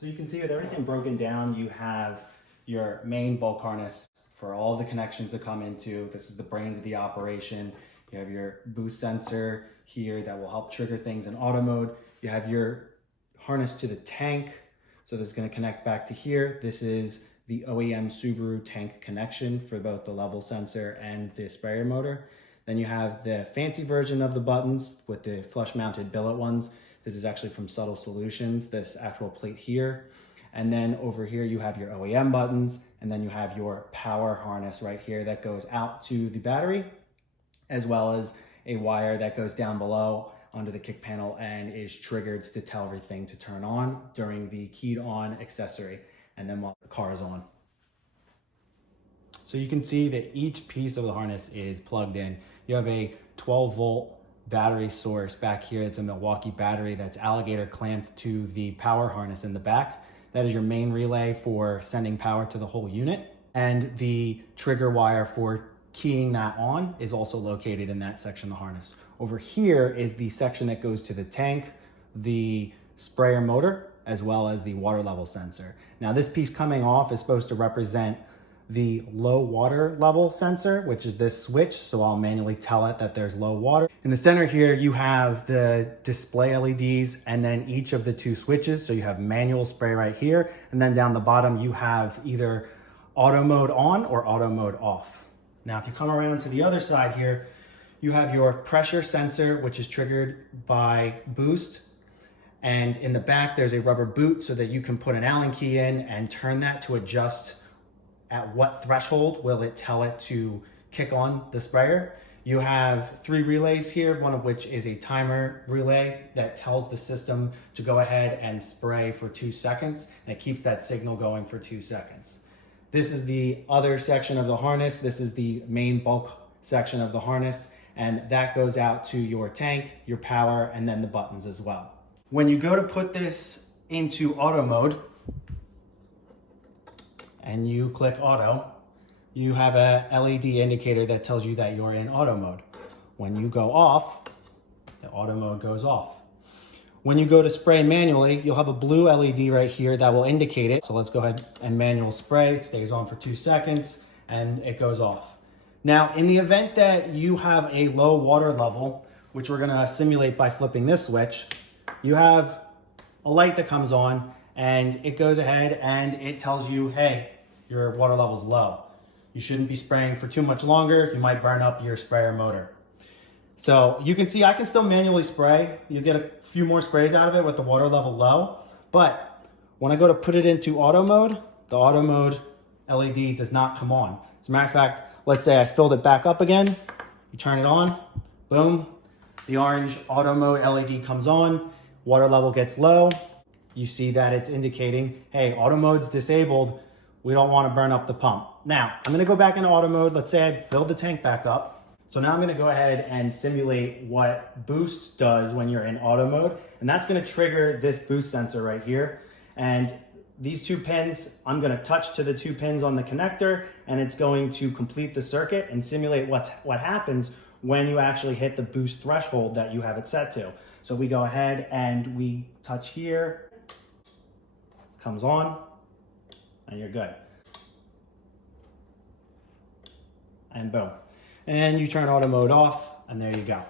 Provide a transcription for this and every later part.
So you can see with everything broken down, you have your main bulk harness for all the connections to come into. This is the brains of the operation. You have your boost sensor here that will help trigger things in auto mode. You have your harness to the tank. So this is going to connect back to here. This is the OEM Subaru tank connection for both the level sensor and the sprayer motor. Then you have the fancy version of the buttons with the flush mounted billet ones. This is actually from Subtle Solutions, this actual plate here. And then over here you have your OEM buttons, and then you have your power harness right here that goes out to the battery, as well as a wire that goes down below under the kick panel and is triggered to tell everything to turn on during the keyed on accessory, and then while the car is on. So you can see that each piece of the harness is plugged in. You have a 12-volt battery source back here. It's a Milwaukee battery that's alligator clamped to the power harness in the back. That is your main relay for sending power to the whole unit. And the trigger wire for keying that on is also located in that section of the harness. Over here is the section that goes to the tank, the sprayer motor, as well as the water level sensor. Now this piece coming off is supposed to represent the low water level sensor, which is this switch. So I'll manually tell it that there's low water. In the center here, you have the display LEDs and then each of the two switches. So you have manual spray right here. And then down the bottom, you have either auto mode on or auto mode off. Now, if you come around to the other side here, you have your pressure sensor, which is triggered by boost. And in the back, there's a rubber boot so that you can put an Allen key in and turn that to adjust at what threshold will it tell it to kick on the sprayer. You have 3 relays here, one of which is a timer relay that tells the system to go ahead and spray for 2 seconds, and it keeps that signal going for 2 seconds. This is the other section of the harness. This is the main bulk section of the harness, and that goes out to your tank, your power, and then the buttons as well. When you go to put this into auto mode, and you click auto, you have a LED indicator that tells you that you're in auto mode. When you go off, the auto mode goes off. When you go to spray manually, you'll have a blue LED right here that will indicate it. So let's go ahead and manual spray. It stays on for 2 seconds and it goes off. Now, in the event that you have a low water level, which we're gonna simulate by flipping this switch, you have a light that comes on and it goes ahead and it tells you, hey, your water level's low. You shouldn't be spraying for too much longer. You might burn up your sprayer motor. So you can see I can still manually spray. You get a few more sprays out of it with the water level low. But when I go to put it into auto mode, the auto mode LED does not come on. As a matter of fact, let's say I filled it back up again. You turn it on, boom. The orange auto mode LED comes on. Water level gets low. You see that it's indicating, hey, auto mode's disabled. We don't want to burn up the pump. Now, I'm going to go back into auto mode. Let's say I filled the tank back up. So now I'm going to go ahead and simulate what boost does when you're in auto mode. And that's going to trigger this boost sensor right here. And these 2 pins, I'm going to touch to the 2 pins on the connector, and it's going to complete the circuit and simulate what happens when you actually hit the boost threshold that you have it set to. So we go ahead and we touch here, comes on, and you're good. And boom. And you turn auto mode off, and there you go.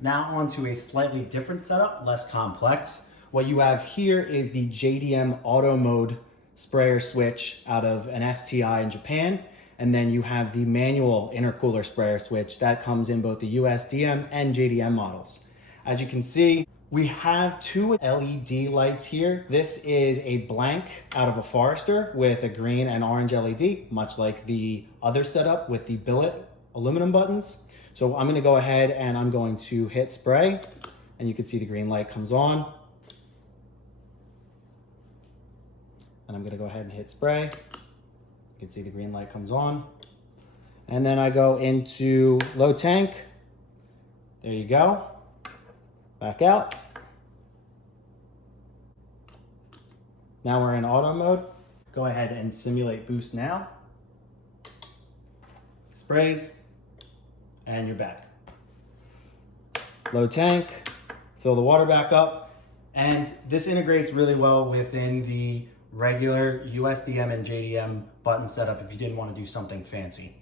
Now onto a slightly different setup, less complex. What you have here is the JDM auto mode sprayer switch out of an STI in Japan. And then you have the manual intercooler sprayer switch that comes in both the USDM and JDM models. As you can see, we have 2 LED lights here. This is a blank out of a Forester with a green and orange LED, much like the other setup with the billet aluminum buttons. So I'm gonna go ahead and I'm going to hit spray, and you can see the green light comes on. And I'm gonna go ahead and hit spray. You can see the green light comes on. And then I go into low tank. There you go. Back out. Now we're in auto mode. Go ahead and simulate boost now. Sprays, and you're back. Low tank, fill the water back up, And this integrates really well within the regular USDM and JDM button setup if you didn't want to do something fancy.